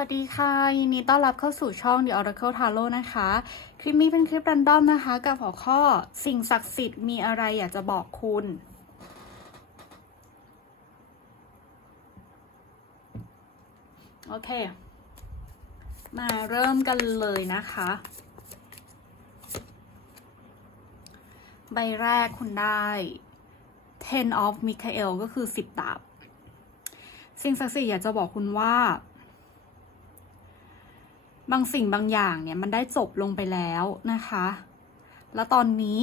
วัสดีค่ะ ยินดีต้อนรับเข้าสู่ช่อง The Oracle Tarot นะคะ คลิปนี้เป็นคลิปรันดอมนะคะ กับหัวข้อสิ่งศักดิ์สิทธิ์มีอะไรอยากจะบอกคุณ โอเค มาเริ่มกันเลยนะคะ ใบแรกคุณได้ Ten of Michael ก็คือ10ดาบ สิ่งศักดิ์สิทธิ์อยากจะบอกคุณว่า บางสิ่งบางอย่างเนี่ยมันได้จบลงไปแล้วนะคะ แล้วตอนนี้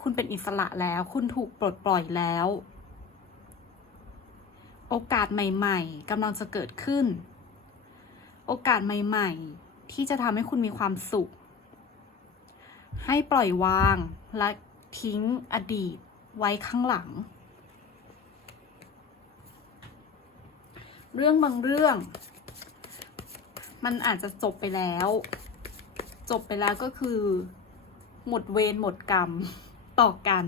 คุณเป็นอิสระแล้ว คุณถูกปลดปล่อยแล้ว โอกาสใหม่ ๆกำลังจะเกิดขึ้น โอกาสใหม่ ๆ ที่จะทำให้คุณมีความสุข ให้ปล่อยวางและทิ้งอดีตไว้ข้างหลัง เรื่องบางเรื่อง มันอาจจะจบไปแล้ว จบไปแล้วก็คือ หมดเวรหมดกรรม ต่อกัน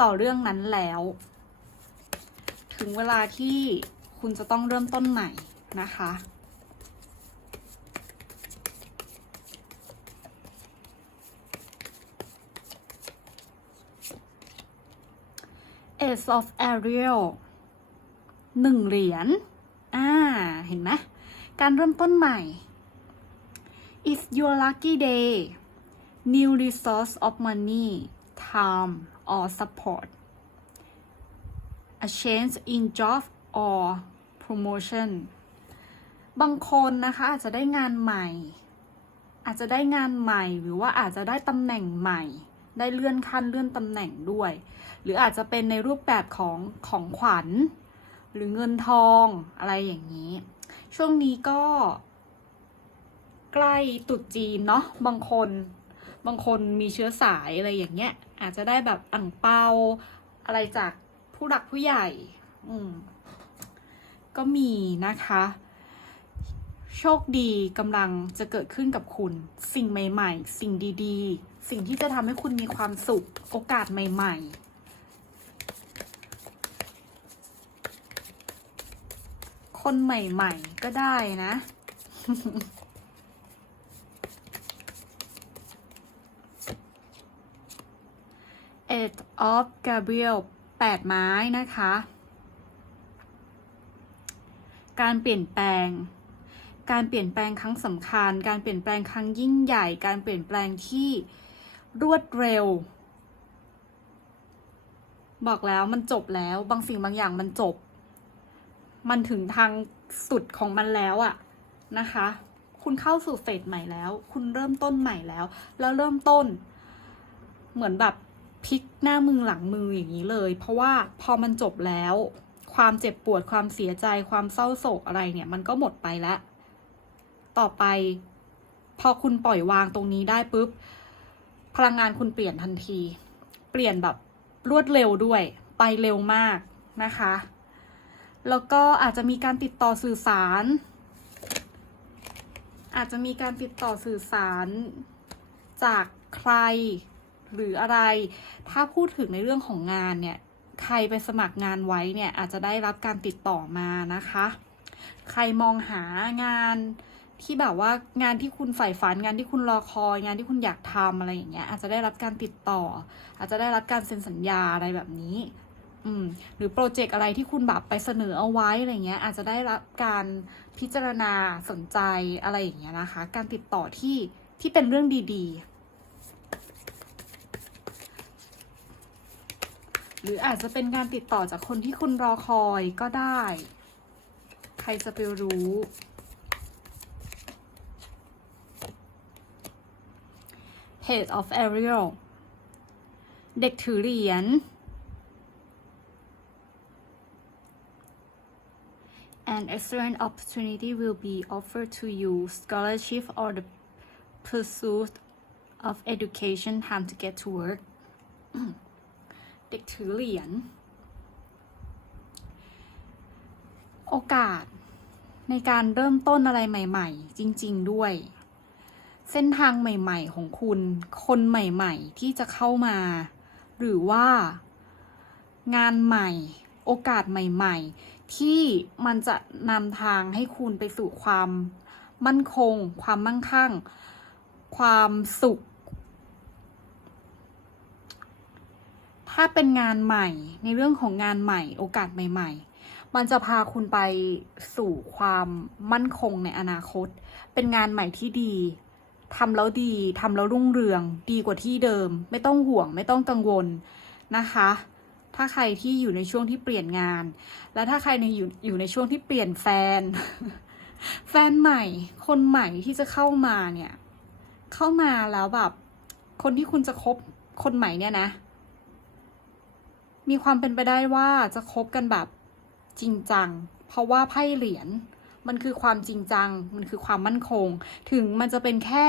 ต่อเรื่องนั้นแล้ว ถึงเวลาที่คุณจะต้องเริ่มต้นใหม่นะคะ Ace of Ariel หนึ่งเหรียญ อ่า เห็นไหม การเริ่มต้นใหม่ It's your lucky day new resource of money time or support a change in job or promotion บางคนนะคะอาจจะได้งานใหม่ อาจจะได้งานใหม่หรือว่าอาจจะได้ตำแหน่งใหม่ ได้เลื่อนขั้นเลื่อนตำแหน่งด้วย หรืออาจจะเป็นในรูปแบบของของขวัญ หรือเงินทองอะไรอย่างนี้ ช่วงนี้ก็ ใกล้ตรุษจีนเนาะบางคน บางคนมีเชื้อสายอะไรอย่างเงี้ย อาจจะได้แบบอั่งเปาอะไรจากผู้หลักผู้ใหญ่ อืม ก็มีนะคะ โชคดีกำลังจะเกิดขึ้นกับคุณ สิ่งใหม่ ๆ สิ่งดีๆ สิ่งที่จะทำให้คุณมีความสุข โอกาสใหม่ ๆคนใหม่ ๆ ก็ได้นะ of Gabriel แปดไม้นะคะ การเปลี่ยนแปลง การเปลี่ยนแปลงครั้งสำคัญ การเปลี่ยนแปลงครั้งยิ่งใหญ่ การเปลี่ยนแปลงที่รวดเร็ว บอกแล้วมันจบแล้ว บางสิ่งบางอย่างมันจบ มันถึงทางสุดของมันแล้วอะนะคะ คุณเข้าสู่เฟสใหม่แล้ว คุณเริ่มต้นใหม่แล้ว แล้วเริ่มต้น เหมือนแบบ พลิกหน้ามือหลังมืออย่างนี้เลย เพราะว่าพอมันจบแล้ว ความเจ็บปวดความเสียใจความเศร้าโศกอะไรเนี่ย มันก็หมดไปแล้ว ต่อไป พอคุณปล่อยวางตรงนี้ได้ปุ๊บพลังงานคุณเปลี่ยนทันที เปลี่ยนแบบรวดเร็วด้วย ไปเร็วมากนะคะ แล้วก็อาจจะมีการติดต่อสื่อสาร อาจจะมีการติดต่อสื่อสารจากใคร หรืออะไร ถ้าพูดถึงในเรื่องของงานเนี่ย ใครไปสมัครงานไว้เนี่ยอาจจะได้รับการติดต่อมานะคะ ใครมองหางานที่แบบว่างานที่คุณใฝ่ฝันงานที่คุณรอคอย งานที่คุณอยากทำอะไรอย่างเงี้ยอาจจะได้รับการติดต่อ อาจจะได้รับการเซ็นสัญญาอะไรแบบนี้ อืมหรือโปรเจกต์อะไรที่คุณแบบไปเสนอเอาไว้อะไรเงี้ย อาจจะได้รับการพิจารณาสนใจอะไรอย่างเงี้ยนะคะ การติดต่อที่ที่เป็นเรื่องดี ๆ หรืออาจจะเป็นการติดต่อจากคนที่คุณรอคอยก็ได้ ใครจะไปรู้ Head of Ariel เด็กถือเหรียญ An excellent opportunity will be offered to you scholarship or the pursuit of education time to get to work เด็กถือเหรียญ โอกาสในการเริ่มต้นอะไรใหม่ ๆ จริง ๆ ด้วย เส้นทางใหม่ ๆ ของคุณ คนใหม่ ๆ ที่จะเข้ามา หรือว่า งานใหม่ โอกาสใหม่ ๆ ที่มันจะนำทางให้คุณไปสู่ความมั่นคง ความมั่งคั่ง ความสุข ถ้าเป็นงานใหม่ในเรื่องของงานใหม่ โอกาสใหม่ ๆ มันจะพาคุณไปสู่ความมั่นคงในอนาคต เป็นงานใหม่ที่ดีทำแล้วดีทำแล้วรุ่งเรือง ดีกว่าที่เดิม ไม่ต้องห่วงไม่ต้องกังวลนะคะ ถ้าใครที่อยู่ในช่วงที่เปลี่ยนงาน แล้วถ้าใครในอยู่อยู่ในช่วงที่เปลี่ยนแฟน แฟนใหม่ คนใหม่ที่จะเข้ามาเนี่ย เข้ามาแล้วแบบ คนที่คุณจะคบคนใหม่เนี่ยนะ มีความเป็นไปได้ว่าจะคบกันแบบจริงจัง เพราะว่าไพ่เหรียญมันคือความจริงจัง มันคือความมั่นคง ถึงมันจะเป็นแค่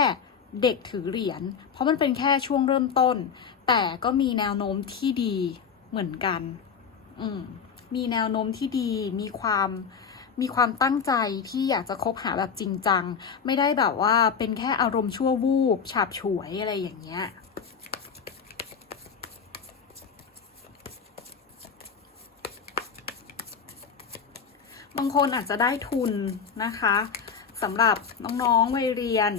เด็กถือเหรียญ เพราะมันเป็นแค่ช่วงเริ่มต้น แต่ก็มีแนวโน้มที่ดีเหมือนกัน อืม มีแนวโน้มที่ดี มีความ มีความตั้งใจที่อยากจะคบหาแบบจริงจัง ไม่ได้แบบว่าเป็นแค่อารมณ์ชั่ววูบ ฉาบฉวยอะไรอย่างเงี้ยางคนอาจจะได้ทุนนะคะสำหรับน้องๆวัยเรียน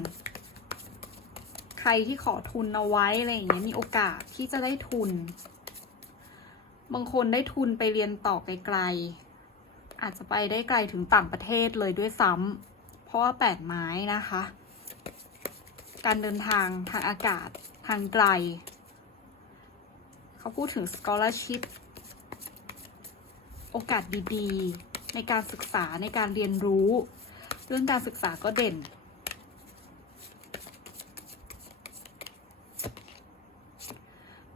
ใครที่ขอทุนเอาไว้อะไรอย่างเงี้ยมีโอกาสที่จะได้ทุน บางคนได้ทุนไปเรียนต่อไกลๆอาจจะไปได้ไกลถึงต่างประเทศเลยด้วยซ้ำเพราะว่าแปดไม้นะคะ การเดินทางทางอากาศทางไกล เขาพูดถึง scholarship โอกาสดี ๆ ในการศึกษาในการเรียนรู้ เรื่องการศึกษาก็เด่น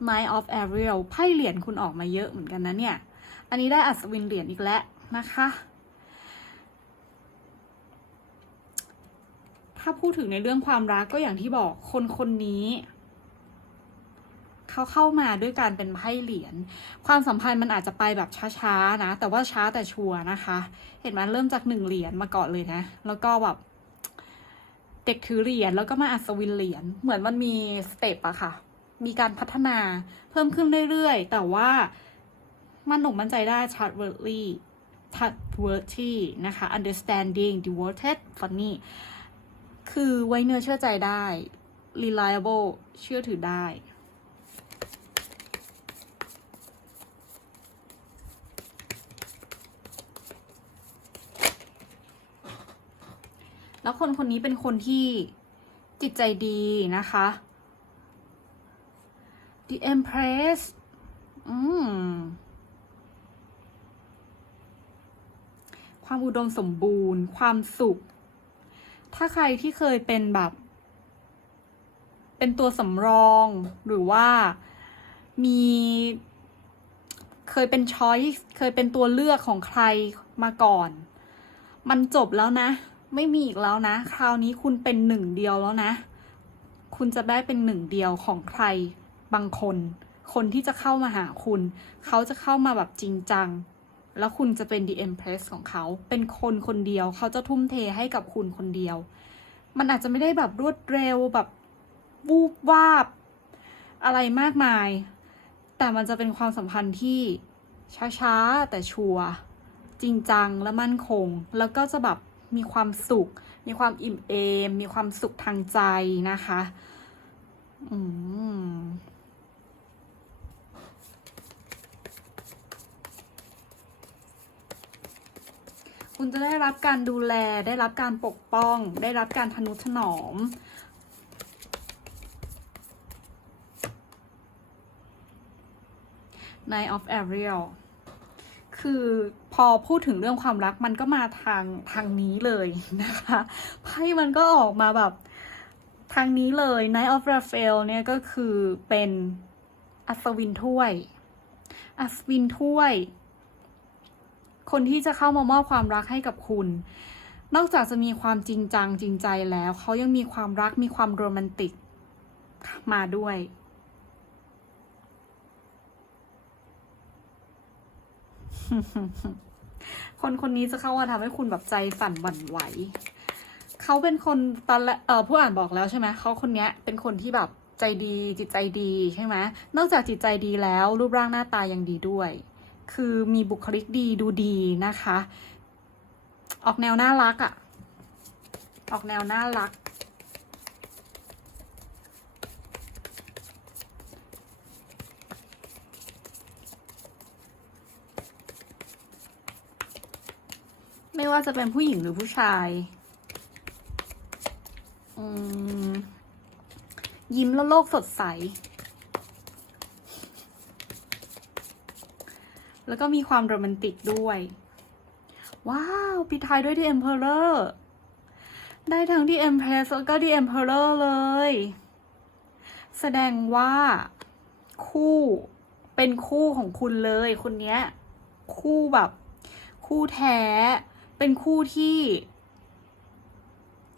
Mind of Ariel ไพ่เหรียญคุณออกมาเยอะเหมือนกันนะเนี่ย อันนี้ได้อัศวินเหรียญอีกแล้วนะคะ ถ้าพูดถึงในเรื่องความรักก็อย่างที่บอกคนคนนี้ เขาเข้ามาด้วยการเป็นไพ่เหรียญความสัมพันธ์มันอาจจะไปแบบช้าๆนะ แต่ว่าช้าแต่ชัวร์นะคะ เห็นไหมเริ่มจากหนึ่งเหรียญมาก่อนเลยนะ แล้วก็แบบเด็กถือเหรียญแล้วก็มาอัศวินเหรียญเหมือนมันมีสเต็ปอะค่ะ มีการพัฒนาเพิ่มขึ้นเรื่อยๆ แต่ว่ามันหนุกมั่นใจได้ trustworthy trustworthy นะคะ understanding devoted funny คือไว้เนื้อเชื่อใจได้ reliable เชื่อถือได้ แล้วคนคนนี้เป็นคนที่จิตใจดีนะคะ The Empress อืมความอุดมสมบูรณ์ ความสุข ถ้าใครที่เคยเป็นแบบ เป็นตัวสำรองหรือว่ามีเคยเป็นช้อยส์เคยเป็นตัวเลือกของใครมาก่อน มันจบแล้วนะ ไม่มีอีกแล้วนะ คราวนี้คุณเป็นหนึ่งเดียวแล้วนะ คุณจะได้เป็นหนึ่งเดียวของใครบางคน คนที่จะเข้ามาหาคุณ เขาจะเข้ามาแบบจริงจัง แล้วคุณจะเป็น the empress ของเขา เป็นคนคนเดียว เขาจะทุ่มเทให้กับคุณคนเดียว มันอาจจะไม่ได้แบบรวดเร็วแบบวูบวาบ อะไรมากมาย แต่มันจะเป็นความสัมพันธ์ที่ช้าๆ แต่ชัวร์จริงจังและมั่นคง แล้วก็จะแบบ มีความสุข มีความอิ่มเอม มีความสุขทางใจนะคะ อืมคุณจะได้รับการดูแล ได้รับการปกป้อง ได้รับการทนุถนอม Knight of Ariel คือ พอพูดถึงเรื่องความรักมันก็มาทางทางนี้เลยนะคะไพ่มันก็ออกมาแบบทางนี้เลย Knight of Raphael เนี่ยก็คือเป็นอัศวินถ้วย อัศวินถ้วย คนที่จะเข้ามามอบความรักให้กับคุณ นอกจากจะมีความจริงจังจริงใจแล้ว เขายังมีความรักมีความโรแมนติกมาด้วย คนคนนี้จะเข้ามาทำให้คุณแบบใจสั่นหวั่นไหว เขาเป็นคนตอนเออผู้อ่านบอกแล้วใช่ไหมเขาคนนี้เป็นคนที่แบบใจดีจิตใจดีใช่ไหมนอกจากจิตใจดีแล้ว รูปร่างหน้าตายังดีด้วย คือมีบุคลิกดีดูดีนะคะ ออกแนวน่ารักอะ่ะออกแนวน่ารัก ว่าจะเป็นผู้หญิงหรือผู้ชายยิ้มแล้วโลกสดใส แล้วก็มีความโรแมนติกด้วย ว้าว ปิดท้ายด้วย The Emperor ได้ทั้ง The Empress แล้วก็ The Emperor เลย แสดงว่าคู่เป็นคู่ของคุณเลยคนเนี้ย คู่แบบ คู่แท้ เป็นคู่ที่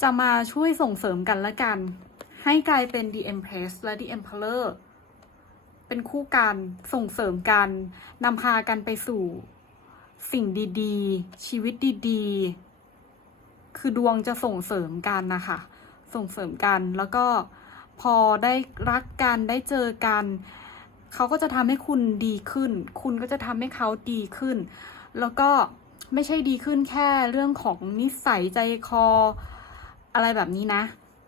จะมาช่วยส่งเสริมกันและกัน ให้กลายเป็น The Empress และ The Emperor เป็นคู่กันส่งเสริมกันนำพากันไปสู่ สิ่งดีๆ ชีวิตดีๆ คือดวงจะส่งเสริมกันนะคะ ส่งเสริมกันแล้วก็พอได้รักกันได้เจอกัน เขาก็จะทำให้คุณดีขึ้น คุณก็จะทำให้เขาดีขึ้น แล้วก็ ไม่ใช่ดีขึ้นแค่เรื่องของนิสัยใจคออะไรแบบนี้นะ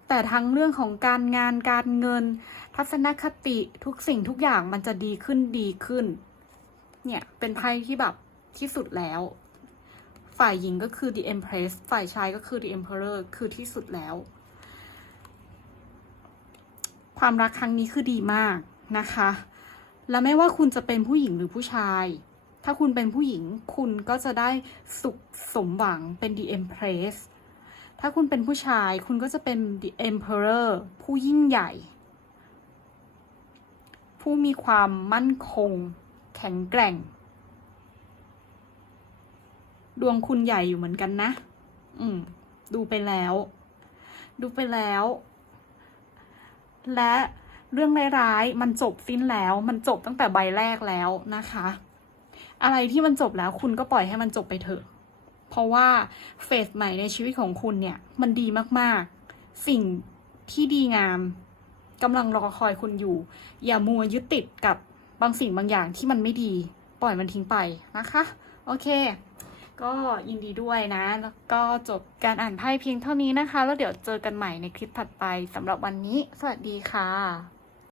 แต่ทั้งเรื่องของการงานการเงิน ทัศนคติทุกสิ่งทุกอย่างมันจะดีขึ้นดีขึ้น เนี่ยเป็นไพ่ที่แบบที่สุดแล้ว ฝ่ายหญิงก็คือ the empress ฝ่ายชายก็คือ the emperor คือที่สุดแล้ว ความรักครั้งนี้คือดีมากนะคะ และไม่ว่าคุณจะเป็นผู้หญิงหรือผู้ชาย ถ้าคุณเป็นผู้หญิงคุณก็จะได้สุขสมหวังเป็น the empress ถ้าคุณเป็นผู้ชายคุณก็จะเป็น the emperor ผู้ยิ่งใหญ่ ผู้มีความมั่นคง แข็งแกร่ง ดวงคุณใหญ่อยู่เหมือนกันนะ อืม ดูไปแล้ว ดูไปแล้ว และเรื่องร้ายๆ มันจบสิ้นแล้ว มันจบตั้งแต่ใบแรกแล้วนะคะ อะไรที่มันจบแล้วคุณก็ปล่อยให้มันจบไปเถอะ เพราะว่าเฟสใหม่ในชีวิตของคุณเนี่ย มันดีมากๆ สิ่งที่ดีงามกำลังรอคอยคุณอยู่ อย่ามัวยึดติดกับบางสิ่งบางอย่างที่มันไม่ดี ปล่อยมันทิ้งไปนะคะ โอเค ก็ยินดีด้วยนะ แล้วก็จบการอ่านไพ่เพียงเท่านี้นะคะ แล้วเดี๋ยวเจอกันใหม่ในคลิปถัดไปสำหรับวันนี้ สวัสดีค่ะ